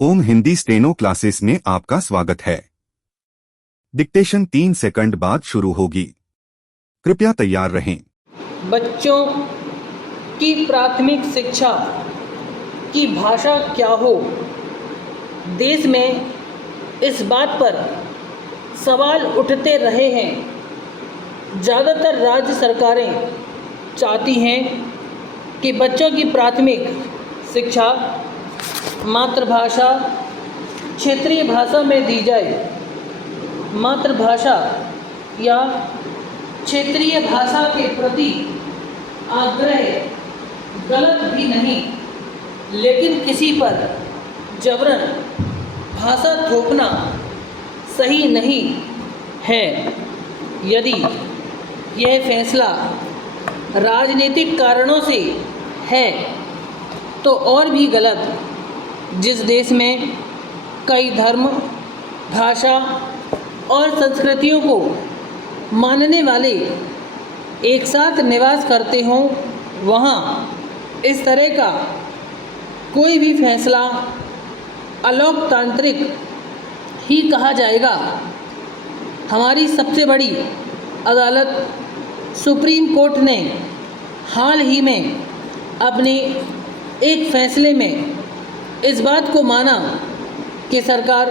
ओम Hindi steno classes में आपका स्वागत है। डिक्टेशन 3 सेकंड बाद शुरू होगी। कृपया तैयार रहें। बच्चों की प्राथमिक शिक्षा की भाषा क्या हो? देश में इस बात पर सवाल उठते रहे हैं। ज़्यादातर राज्य सरकारें चाहती हैं कि बच्चों की प्राथमिक शिक्षा मातृभाषा क्षेत्रीय भाषा में दी जाए। मातृभाषा या क्षेत्रीय भाषा के प्रति आग्रह गलत भी नहीं, लेकिन किसी पर जबरन भाषा थोपना सही नहीं है। यदि यह फैसला राजनीतिक कारणों से है तो और भी गलत। जिस देश में कई धर्म, भाषा और संस्कृतियों को मानने वाले एक साथ निवास करते हों, वहाँ इस तरह का कोई भी फैसला अलोकतांत्रिक ही कहा जाएगा। हमारी सबसे बड़ी अदालत सुप्रीम कोर्ट ने हाल ही में अपने एक फैसले में इस बात को माना कि सरकार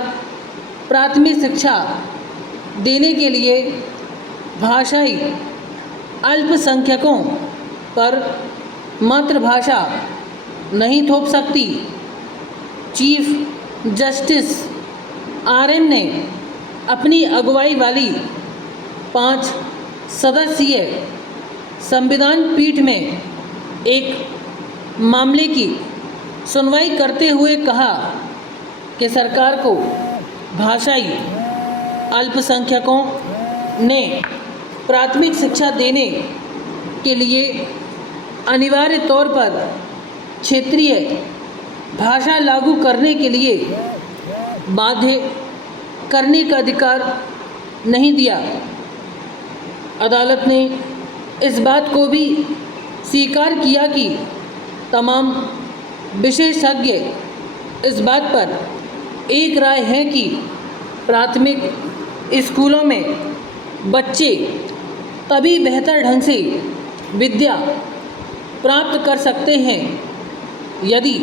प्राथमिक शिक्षा देने के लिए भाषाई अल्पसंख्यकों पर मातृभाषा नहीं थोप सकती। चीफ जस्टिस RM ने अपनी अगुवाई वाली 5 सदस्यीय संविधान पीठ में एक मामले की सुनवाई करते हुए कहा कि सरकार को भाषाई अल्पसंख्यकों ने प्राथमिक शिक्षा देने के लिए अनिवार्य तौर पर क्षेत्रीय भाषा लागू करने के लिए बाध्य करने का अधिकार नहीं दिया। अदालत ने इस बात को भी स्वीकार किया कि तमाम विशेषज्ञ इस बात पर एक राय है कि प्राथमिक स्कूलों में बच्चे तभी बेहतर ढंग से विद्या प्राप्त कर सकते हैं यदि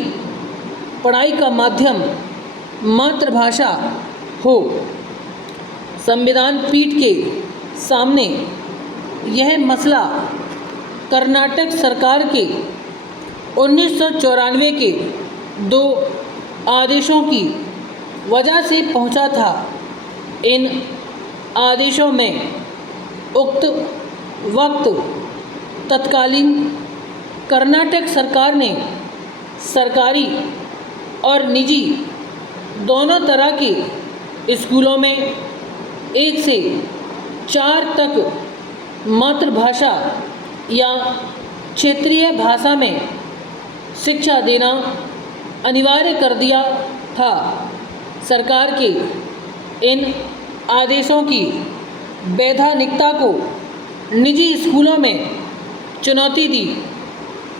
पढ़ाई का माध्यम मातृभाषा हो। संविधान पीठ के सामने यह मसला कर्नाटक सरकार के 1994 के 2 आदेशों की वजह से पहुंचा था। इन आदेशों में उक्त वक्त तत्कालीन कर्नाटक सरकार ने सरकारी और निजी दोनों तरह के स्कूलों में 1 से 4 तक मातृभाषा या क्षेत्रीय भाषा में शिक्षा देना अनिवार्य कर दिया था। सरकार के इन आदेशों की वैधानिकता को निजी स्कूलों में चुनौती दी।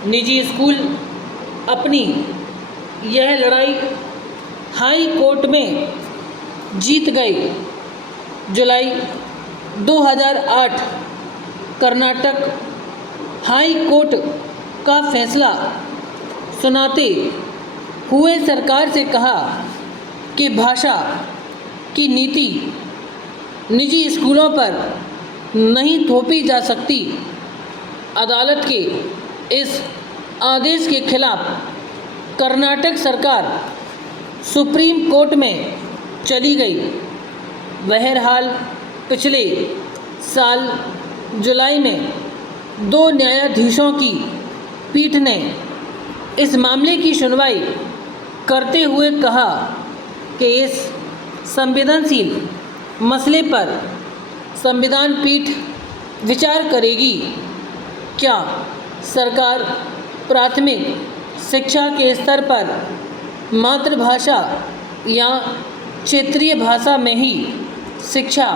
निजी स्कूल अपनी यह लड़ाई हाई कोर्ट में जीत गए। जुलाई 2008 कर्नाटक हाई कोर्ट का फैसला सुनाते हुए सरकार से कहा कि भाषा की नीति निजी स्कूलों पर नहीं थोपी जा सकती। अदालत के इस आदेश के खिलाफ कर्नाटक सरकार सुप्रीम कोर्ट में चली गई। बहरहाल पिछले साल जुलाई में 2 न्यायाधीशों की पीठ ने इस मामले की सुनवाई करते हुए कहा कि इस संवेदनशील मसले पर संविधान पीठ विचार करेगी। क्या सरकार प्राथमिक शिक्षा के स्तर पर मातृभाषा या क्षेत्रीय भाषा में ही शिक्षा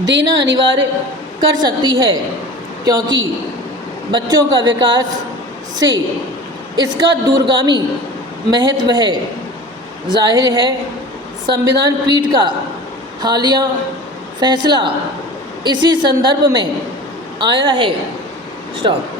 देना अनिवार्य कर सकती है, क्योंकि बच्चों का विकास से इसका दूरगामी महत्व है। जाहिर है संविधान पीठ का हालिया फैसला इसी संदर्भ में आया है। स्टॉप।